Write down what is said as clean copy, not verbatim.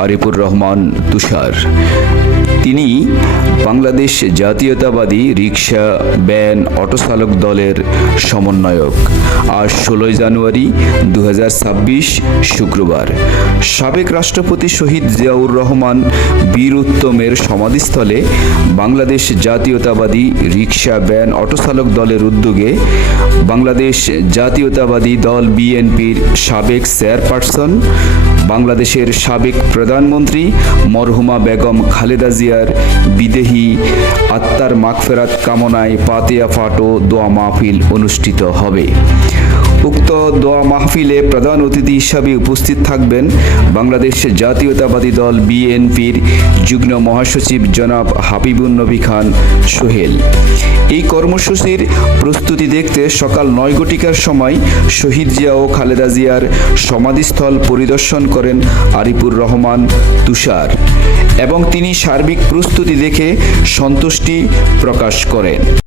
আরিফুর রহমান তুষার। তিনি বাংলাদেশ জাতীয়তাবাদী rickshaw van অটোচালক দলের সমন্বয়ক। আজ 16 জানুয়ারি 2026 শুক্রবার সাবেক রাষ্ট্রপতি শহীদ জিয়াউর রহমান বীর উত্তমের সমাধিস্থলে বাংলাদেশ জাতীয়তাবাদী রিক্সা ভ্যান অটোচালক দলের উদ্যোগে বাংলাদেশ জাতীয়তাবাদী দল বিএনপির সাবেক চেয়ারপারসন, বাংলাদেশের সাবেক প্রধানমন্ত্রী মরহুমা বেগম খালেদা জিয়ার বিদেহী আত্মার মাগফিরাত কামনায় ফাতিহা পাঠ ও দোয়া মাহফিল অনুষ্ঠিত হবে। উক্ত দোয়া মাহফিলে প্রধান অতিথি হিসাবে উপস্থিত থাকবেন বাংলাদেশ জাতীয়তাবাদী দল বিএনপির যুগ্ম মহাসচিব জনাব হাবিবুন নবী খান সোহেল। এই কর্মসূচির প্রস্তুতি দেখতে সকাল 9 ঘটিকার সময় শহীদ জিয়া ও খালেদা জিয়ার সমাধিস্থল পরিদর্শন করেন আরিফুর রহমান তুষার এবং তিনি সার্বিক প্রস্তুতি দেখে সন্তুষ্টি প্রকাশ করেন।